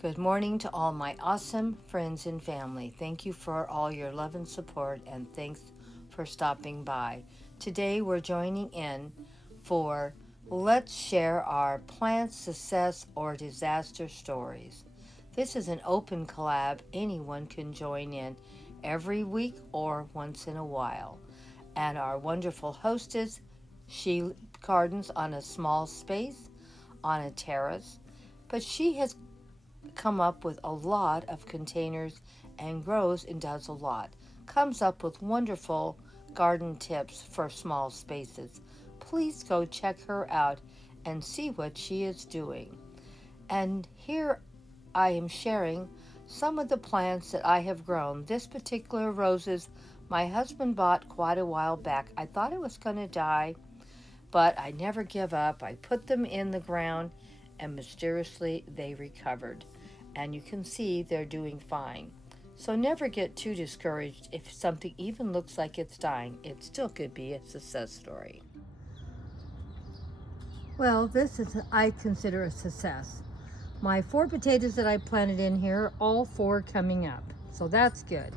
Good morning to all my awesome friends and family. Thank you for all your love and support, and thanks for stopping by. Today we're joining in for Let's Share Our Plant Success or Disaster Stories. This is an open collab. Anyone can join in every week or once in a while. And our wonderful hostess, she gardens on a small space on a terrace, but she has come up with a lot of containers and grows and does a lot. Comes up with wonderful garden tips for small spaces. Please go check her out and see what she is doing. And here I am sharing some of the plants that I have grown. This particular roses my husband bought quite a while back. I thought it was going to die, but I never give up. I put them in the ground and mysteriously they recovered. And you can see they're doing fine. So never get too discouraged if something even looks like it's dying. It still could be a success story. Well, this is, I consider a success. My 4 potatoes that I planted in here, all 4 coming up. So that's good.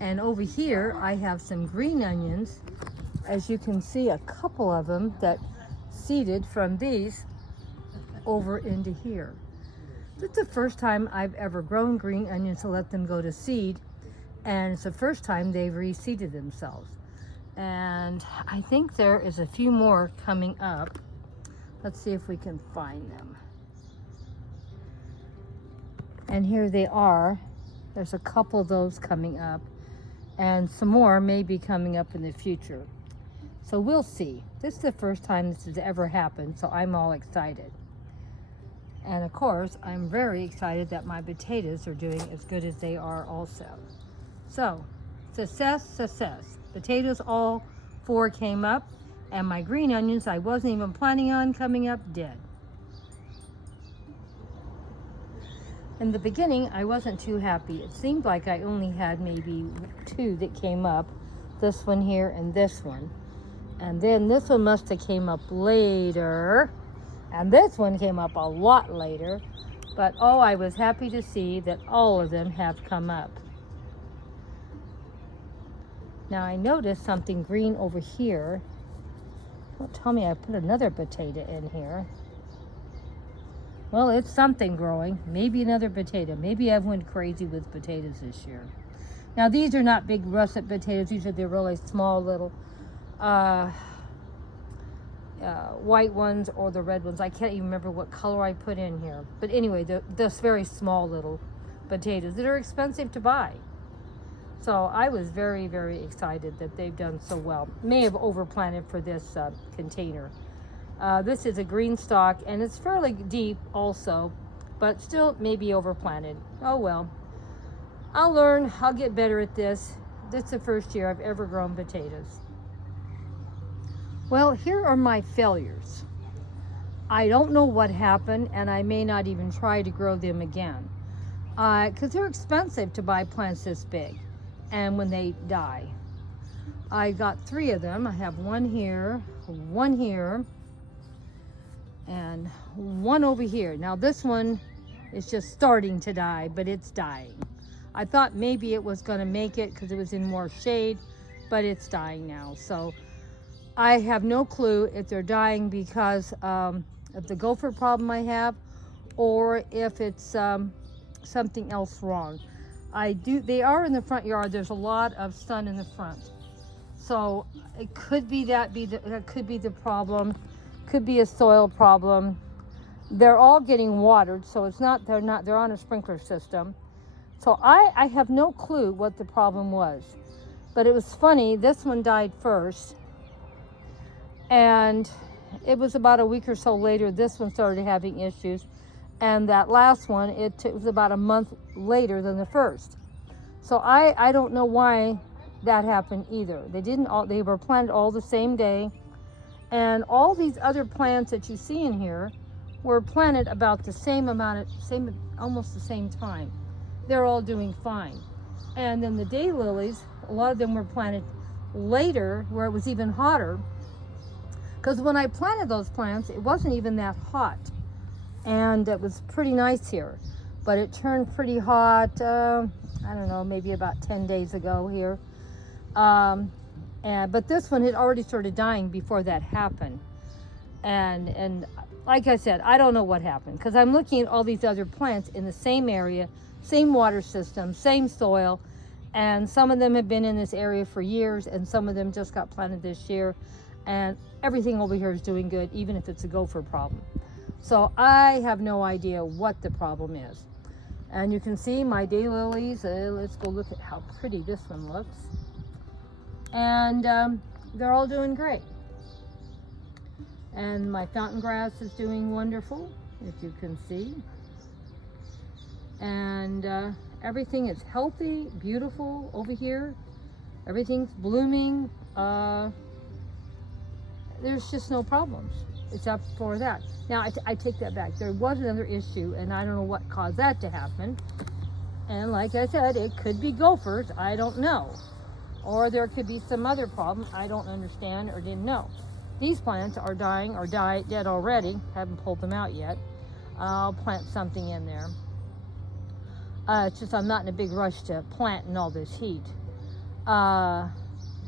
And over here, I have some green onions. As you can see, a couple of them that seeded from these over into here. It's the first time I've ever grown green onions to let them go to seed, and it's the first time they've reseeded themselves. And I think there is a few more coming up. Let's see if we can find them. And here they are. There's a couple of those coming up, and some more may be coming up in the future. So we'll see. This is the first time this has ever happened, so I'm all excited. And of course, I'm very excited that my potatoes are doing as good as they are also. So, success, success. Potatoes, all 4 came up, and my green onions I wasn't even planning on coming up did. In the beginning, I wasn't too happy. It seemed like I only had maybe 2 that came up. This one here and this one. And then this one must have came up later. And this one came up a lot later, but oh, I was happy to see that all of them have come up. Now I noticed something green over here. Don't tell me I put another potato in here. Well, it's something growing. Maybe another potato. Maybe I went crazy with potatoes this year. Now these are not big russet potatoes. These are the really small little white ones or the red ones. I can't even remember what color I put in here. But anyway, those very small little potatoes that are expensive to buy. So I was very, very excited that they've done so well. May have overplanted for this container. This is a green stalk, and it's fairly deep also, but still maybe overplanted. Oh well. I'll learn. I'll get better at this. This is the first year I've ever grown potatoes. Well, here are my failures. I don't know what happened, and I may not even try to grow them again. Because they're expensive to buy plants this big, and when they die. I got 3 of them. I have one here, and one over here. Now this one is just starting to die, but it's dying. I thought maybe it was going to make it because it was in more shade, but it's dying now. So I have no clue if they're dying because of the gopher problem I have, or if it's something else wrong. They are in the front yard. There's a lot of sun in the front, so it could be that could be the problem. Could be a soil problem. They're all getting watered, so they're on a sprinkler system. So I have no clue what the problem was, but it was funny. This one died first. And it was about a week or so later, this one started having issues. And that last one, it was about a month later than the first. So I don't know why that happened either. They were planted all the same day. And all these other plants that you see in here were planted about the same amount, almost the same time. They're all doing fine. And then the daylilies, a lot of them were planted later where it was even hotter. Because when I planted those plants, it wasn't even that hot. And it was pretty nice here. but it turned pretty hot, I don't know, maybe about 10 days ago here. But this one had already started dying before that happened. And like I said, I don't know what happened, because I'm looking at all these other plants in the same area, same water system, same soil, and some of them have been in this area for years, and some of them just got planted this year, and everything over here is doing good, even if it's a gopher problem. So I have no idea what the problem is. And you can see my daylilies. Let's go look at how pretty this one looks. And they're all doing great. And my fountain grass is doing wonderful, if you can see. And everything is healthy, beautiful over here. Everything's blooming. There's just no problems except for that. Now, I take that back. There was another issue, and I don't know what caused that to happen. And like I said, it could be gophers. I don't know. Or there could be some other problem I don't understand or didn't know. These plants are dying or dead already. Haven't pulled them out yet. I'll plant something in there. It's just I'm not in a big rush to plant in all this heat.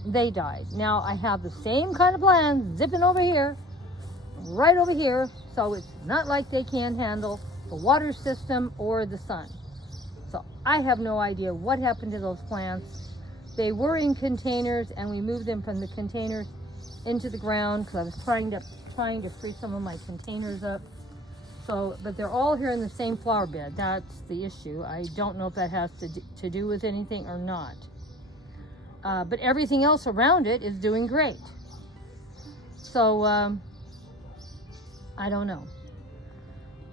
They died. Now I have the same kind of plants zipping over here, right over here. So it's not like they can't handle the water system or the sun. So I have no idea what happened to those plants. They were in containers, and we moved them from the containers into the ground because I was trying to free some of my containers up. So, but they're all here in the same flower bed. That's the issue. I don't know if that has to do with anything or not. But everything else around it is doing great. So, I don't know.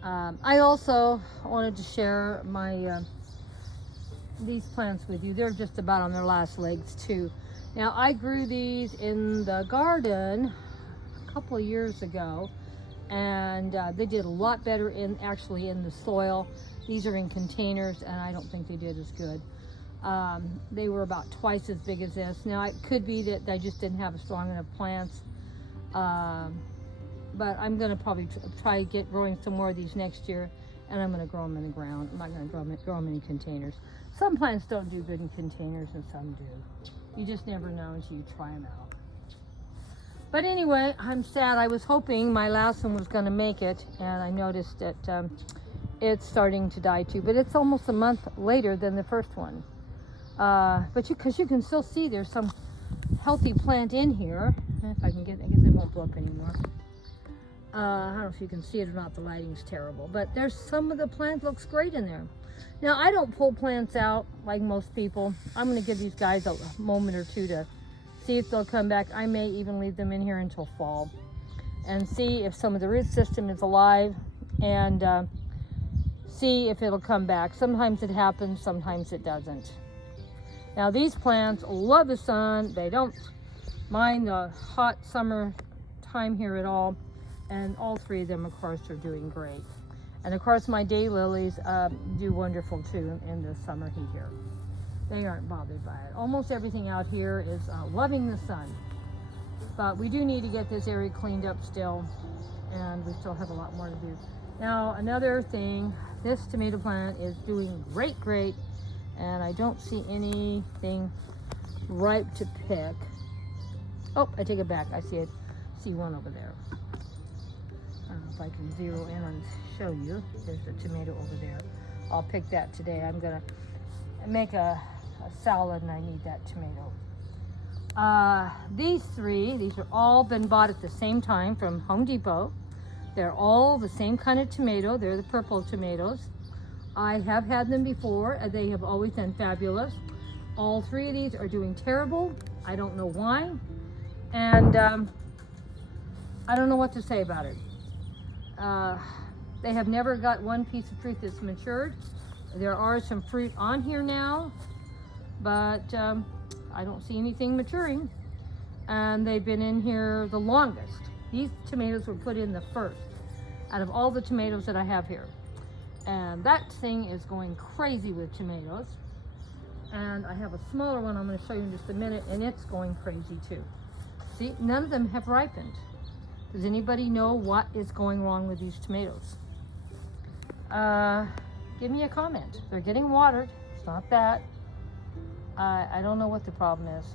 I also wanted to share my these plants with you. They're just about on their last legs too. Now, I grew these in the garden a couple of years ago, and they did a lot better actually in the soil. These are in containers, and I don't think they did as good. They were about twice as big as this. Now, it could be that I just didn't have strong enough plants, but I'm going to probably try to get growing some more of these next year, and I'm going to grow them in the ground. I'm not going to grow them in containers. Some plants don't do good in containers, and some do. You just never know until you try them out. But anyway, I'm sad. I was hoping my last one was going to make it, and I noticed that it's starting to die too. But it's almost a month later than the first one. But because you can still see there's some healthy plant in here. If I can get, I guess it won't blow up anymore. I don't know if you can see it or not. The lighting's terrible. But there's some of the plant looks great in there. Now, I don't pull plants out like most people. I'm going to give these guys a moment or two to see if they'll come back. I may even leave them in here until fall and see if some of the root system is alive, and see if it'll come back. Sometimes it happens, sometimes it doesn't. Now, these plants love the sun. They don't mind the hot summer time here at all, and all three of them, of course, are doing great. And of course, my daylilies do wonderful too in the summer heat here. They aren't bothered by it. Almost everything out here is loving the sun. But we do need to get this area cleaned up still, and we still have a lot more to do. Now, another thing, this tomato plant is doing great, and I don't see anything ripe to pick. Oh, I take it back. I see it. See one over there. I don't know if I can zero in and show you. There's a tomato over there. I'll pick that today. I'm gonna make a salad, and I need that tomato. These are all been bought at the same time from Home Depot. They're all the same kind of tomato. They're the purple tomatoes. I have had them before. They have always done fabulous. All three of these are doing terrible. I don't know why. And I don't know what to say about it. They have never got one piece of fruit that's matured. There are some fruit on here now, but I don't see anything maturing. And they've been in here the longest. These tomatoes were put in the first out of all the tomatoes that I have here. And that thing is going crazy with tomatoes. And I have a smaller one I'm going to show you in just a minute, and it's going crazy too. See, none of them have ripened. Does anybody know what is going wrong with these tomatoes? give me a comment. They're getting watered. It's not that. I don't know what the problem is.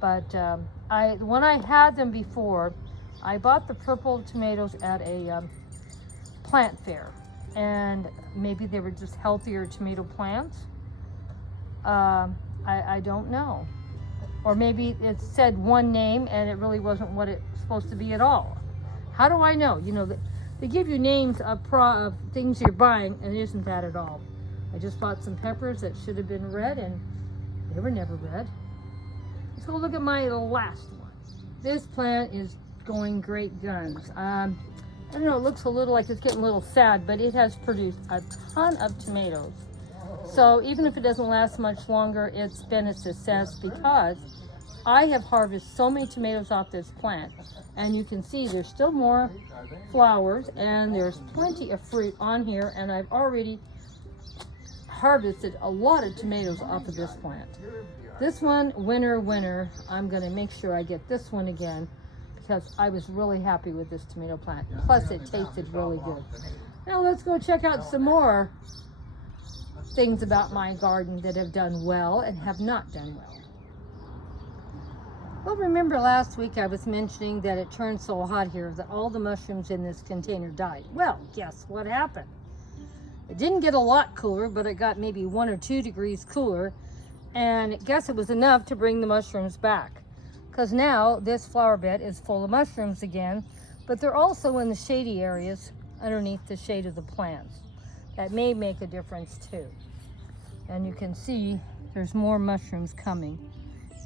But when I had them before, I bought the purple tomatoes at a plant fair. And maybe they were just healthier tomato plants. I don't know. Or maybe it said one name and it really wasn't what it's supposed to be at all. How do I know? You know, they give you names of things you're buying, and it isn't that at all. I just bought some peppers that should have been red, and they were never red. Let's go look at my last one. This plant is going great guns. I don't know, it looks a little like it's getting a little sad, but it has produced a ton of tomatoes. So even if it doesn't last much longer, it's been a success because I have harvested so many tomatoes off this plant. And you can see there's still more flowers and there's plenty of fruit on here. And I've already harvested a lot of tomatoes off of this plant. This one, winner, I'm going to make sure I get this one again because I was really happy with this tomato plant. Plus it tasted really good. Now let's go check out some more things about my garden that have done well and have not done well. Well, remember last week I was mentioning that it turned so hot here that all the mushrooms in this container died. Well, guess what happened? It didn't get a lot cooler, but it got maybe 1 or 2 degrees cooler. And I guess it was enough to bring the mushrooms back. Because now this flower bed is full of mushrooms again, but they're also in the shady areas underneath the shade of the plants. That may make a difference too. And you can see there's more mushrooms coming.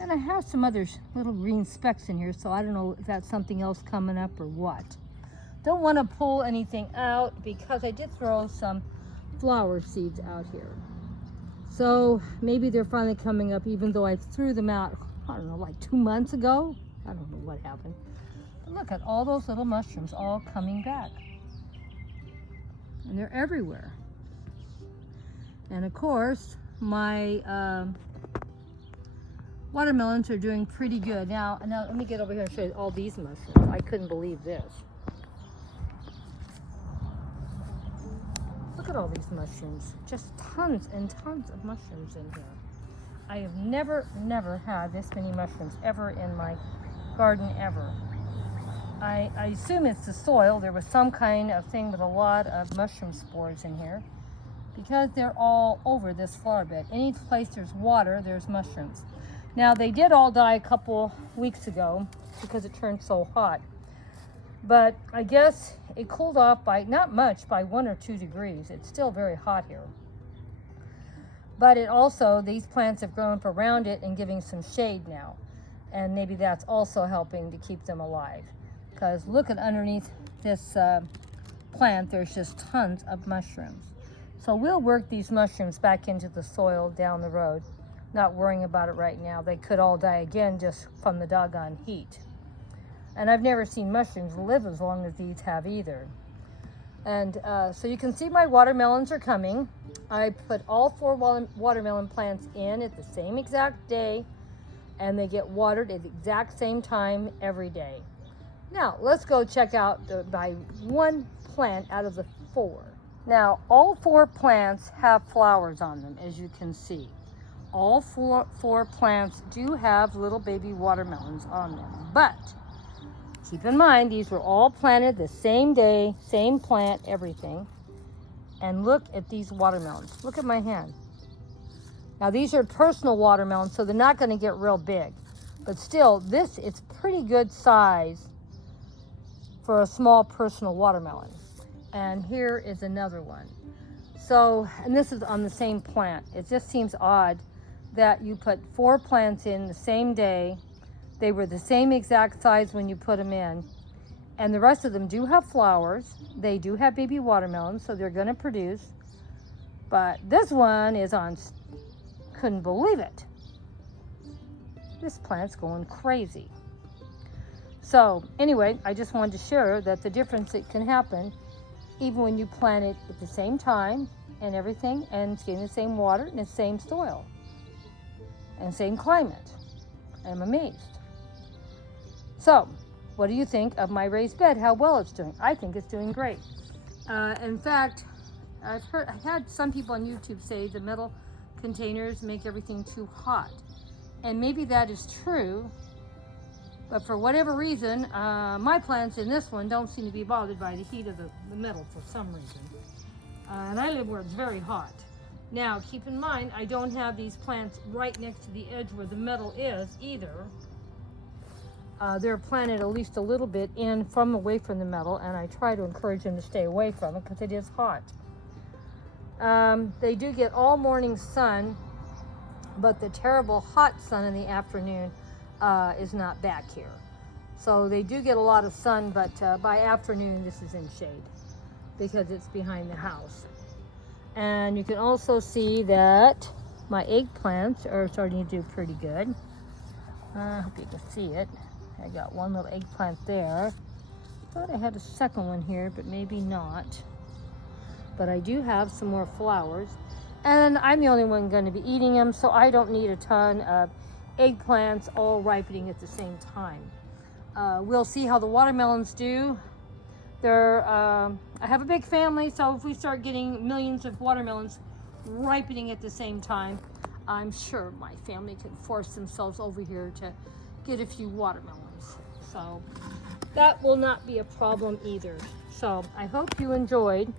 And I have some other little green specks in here, so I don't know if that's something else coming up or what. Don't want to pull anything out because I did throw some flower seeds out here. So maybe they're finally coming up, even though I threw them out, I don't know, like 2 months ago. I don't know what happened. But look at all those little mushrooms all coming back. And they're everywhere. And of course, my watermelons are doing pretty good. Now let me get over here and show you all these mushrooms. I couldn't believe this. Look at all these mushrooms. Just tons and tons of mushrooms in here. I have never had this many mushrooms ever in my garden ever. I assume it's the soil. There was some kind of thing with a lot of mushroom spores in here because they're all over this flower bed. Any place there's water, there's mushrooms. Now, they did all die a couple weeks ago because it turned so hot. But I guess it cooled off by, not much, by 1 or 2 degrees. It's still very hot here. But it also, these plants have grown up around it and giving some shade now. And maybe that's also helping to keep them alive. Because look at underneath this plant, there's just tons of mushrooms. So we'll work these mushrooms back into the soil down the road. Not worrying about it right now. They could all die again just from the doggone heat. And I've never seen mushrooms live as long as these have either. And so you can see my watermelons are coming. I put all 4 watermelon plants in at the same exact day, and they get watered at the exact same time every day. Now, let's go check out my 1 plant out of the 4. Now, all 4 plants have flowers on them, as you can see. All four plants do have little baby watermelons on them, but keep in mind, these were all planted the same day, same plant, everything. And look at these watermelons. Look at my hand. Now, these are personal watermelons, so they're not going to get real big. But still, this is pretty good size for a small personal watermelon. And here is another one. So, and this is on the same plant. It just seems odd that you put 4 plants in the same day. They were the same exact size when you put them in. And the rest of them do have flowers. They do have baby watermelons, so they're going to produce. But this one is on, couldn't believe it. This plant's going crazy. So anyway, I just wanted to share that the difference that can happen even when you plant it at the same time and everything, and it's getting the same water and the same soil and same climate. I'm amazed. So, what do you think of my raised bed? How well it's doing? I think it's doing great. In fact, I've had some people on YouTube say the metal containers make everything too hot. And maybe that is true, but for whatever reason, my plants in this one don't seem to be bothered by the heat of the metal for some reason. And I live where it's very hot. Now, keep in mind, I don't have these plants right next to the edge where the metal is either. They're planted at least a little bit away from the metal, and I try to encourage them to stay away from it because it is hot. They do get all morning sun, but the terrible hot sun in the afternoon is not back here. So they do get a lot of sun, but by afternoon this is in shade because it's behind the house. And you can also see that my eggplants are starting to do pretty good. I hope you can see it. I got one little eggplant there. Thought I had a second one here, but maybe not. But I do have some more flowers. And I'm the only one going to be eating them, so I don't need a ton of eggplants all ripening at the same time. We'll see how the watermelons do. I have a big family, so if we start getting millions of watermelons ripening at the same time, I'm sure my family can force themselves over here to get a few watermelons. So that will not be a problem either. So I hope you enjoyed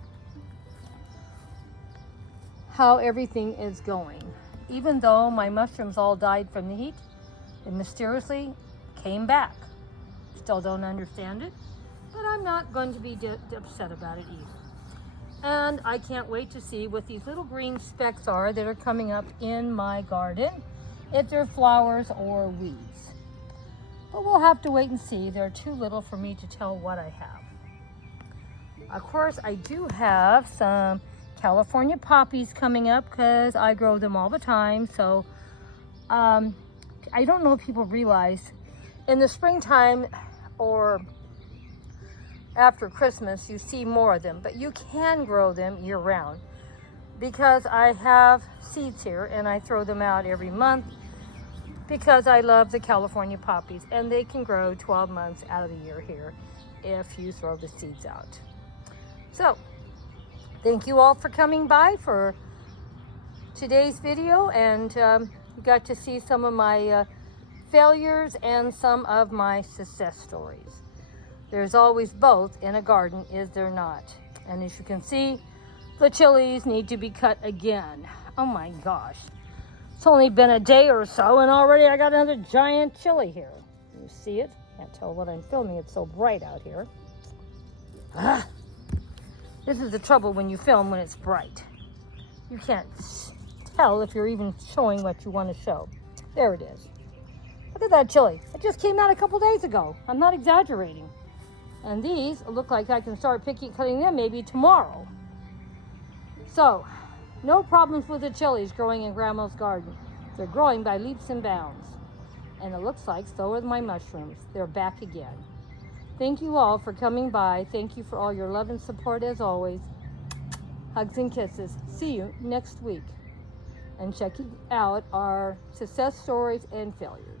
how everything is going. Even though my mushrooms all died from the heat, it mysteriously came back. Still don't understand it, but I'm not going to be upset about it either. And I can't wait to see what these little green specks are that are coming up in my garden, if they're flowers or weeds. But we'll have to wait and see. They're too little for me to tell what I have. Of course, I do have some California poppies coming up because I grow them all the time. So I don't know if people realize in the springtime or after Christmas you see more of them, but you can grow them year round because I have seeds here and I throw them out every month because I love the California poppies, and they can grow 12 months out of the year here if you throw the seeds out. So thank you all for coming by for today's video, and you got to see some of my failures and some of my success stories. There's always both in a garden, is there not? And as you can see, the chilies need to be cut again. Oh my gosh. It's only been a day or so and already I got another giant chili here. You see it? Can't tell what I'm filming. It's so bright out here. This is the trouble when you film when it's bright. You can't tell if you're even showing what you want to show. There it is. Look at that chili. It just came out a couple days ago. I'm not exaggerating. And these look like I can start cutting them maybe tomorrow. So, no problems with the chilies growing in Grandma's garden. They're growing by leaps and bounds. And it looks like so are my mushrooms. They're back again. Thank you all for coming by. Thank you for all your love and support as always. Hugs and kisses. See you next week. And check out our success stories and failures.